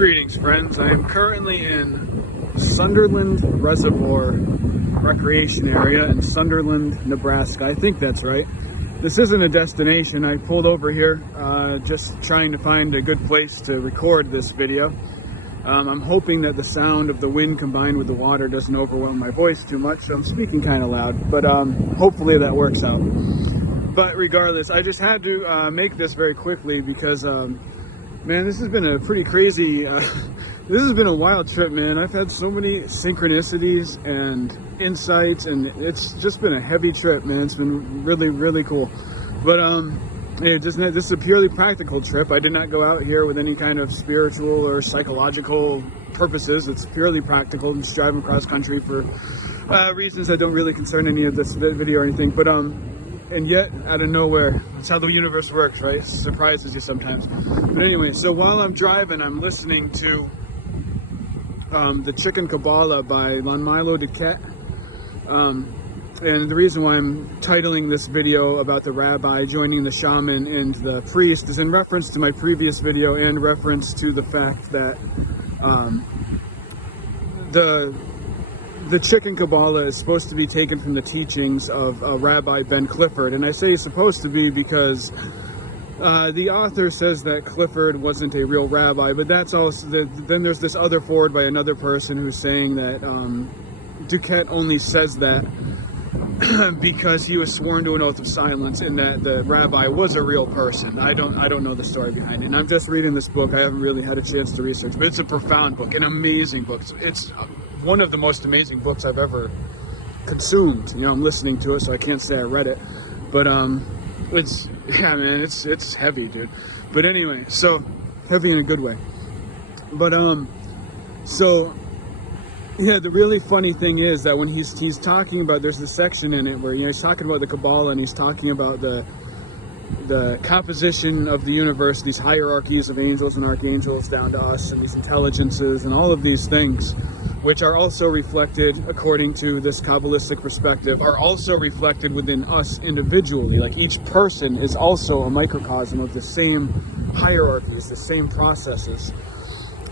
Greetings, friends. I am currently in Sunderland Reservoir Recreation Area in Sunderland, Nebraska. I think that's right. This isn't a destination. I pulled over here just trying to find a good place to record this video. I'm hoping that the sound of the wind combined with the water doesn't overwhelm my voice too much, so I'm speaking kind of loud, but hopefully that works out. But regardless, I just had to make this very quickly because man, this has been a pretty crazy, this has been a wild trip, man. I've had so many synchronicities and insights, and it's just been a heavy trip, man. It's been really, really cool. But this is a purely practical trip. I did not go out here with any kind of spiritual or psychological purposes. It's purely practical. I'm just driving across country for reasons that don't really concern any of this video or anything. But and yet, out of nowhere, that's how the universe works, right? It surprises you sometimes. But anyway, so while I'm driving, I'm listening to the Chicken Kabbalah by Milo Duquette. And the reason why I'm titling this video about the rabbi joining the shaman and the priest is in reference to my previous video and reference to the fact that the Chicken Kabbalah is supposed to be taken from the teachings of Rabbi Ben Clifford. And I say it's supposed to be because the author says that Clifford wasn't a real rabbi, but that's also, then there's this other forward by another person who's saying that Duquette only says that because he was sworn to an oath of silence and that the rabbi was a real person. I don't know the story behind it. And I'm just reading this book. I haven't really had a chance to research, but it's a profound book, an amazing book. It's one of the most amazing books I've ever consumed. You know, I'm listening to it, so I can't say I read it. But it's, yeah, man, it's heavy, dude. But anyway, so heavy in a good way. But so yeah, the really funny thing is that when he's talking about, there's this section in it where, you know, he's talking about the Kabbalah and he's talking about the composition of the universe, these hierarchies of angels and archangels down to us, and these intelligences and all of these things, which are also reflected, according to this Kabbalistic perspective, are also reflected within us individually. Like each person is also a microcosm of the same hierarchies, the same processes.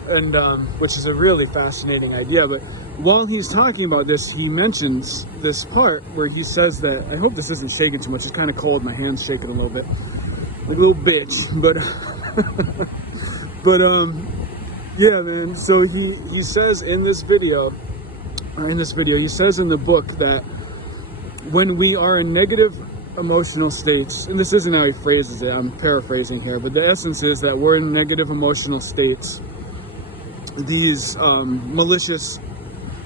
And which is a really fascinating idea. But while he's talking about this, he mentions this part where he says that, I hope this isn't shaking too much, it's kind of cold, my hand's shaking a little bit, like a little bitch, but but yeah, man. So he says in this video, he says in the book that when we are in negative emotional states, and this isn't how he phrases it, I'm paraphrasing here, but the essence is that we're in negative emotional states, these malicious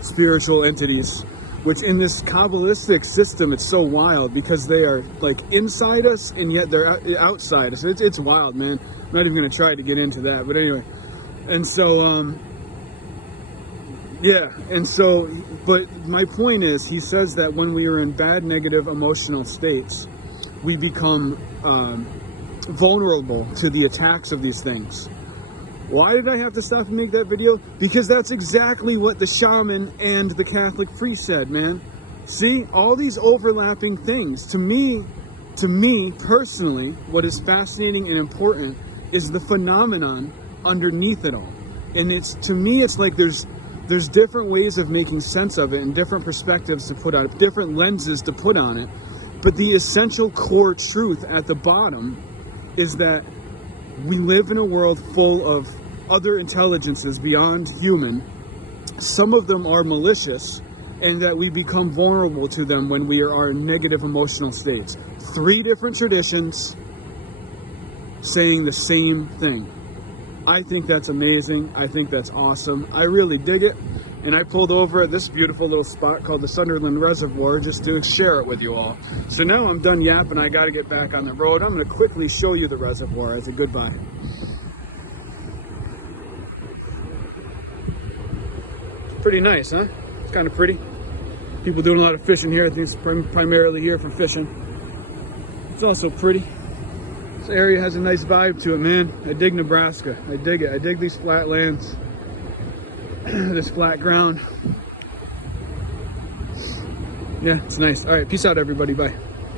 spiritual entities, which in this Kabbalistic system, it's so wild because they are like inside us and yet they're outside us. It's wild, man. I'm not even going to try to get into that, but anyway. And so yeah, and so, but my point is, he says that when we are in bad negative emotional states, we become vulnerable to the attacks of these things. Why did I have to stop and make that video? Because that's exactly what the shaman and the Catholic priest said, man. See, all these overlapping things. To me personally, what is fascinating and important is the phenomenon underneath it all. And it's, to me, it's like there's different ways of making sense of it and different perspectives to put on it, different lenses to put on it. But the essential core truth at the bottom is that we live in a world full of other intelligences beyond human. Some of them are malicious, and that we become vulnerable to them when we are in negative emotional states. 3 different traditions saying the same thing. I think that's amazing. I think that's awesome. I really dig it. And I pulled over at this beautiful little spot called the Sunderland Reservoir just to share it with you all. So now I'm done yapping. I got to get back on the road. I'm going to quickly show you the reservoir as a goodbye. Pretty nice, huh? It's kind of pretty. People doing a lot of fishing here. I think it's primarily here for fishing. It's also pretty. This area has a nice vibe to it, man. I dig Nebraska. I dig it. I dig these flat lands. This flat ground. Yeah, it's nice. All right, peace out, everybody. Bye.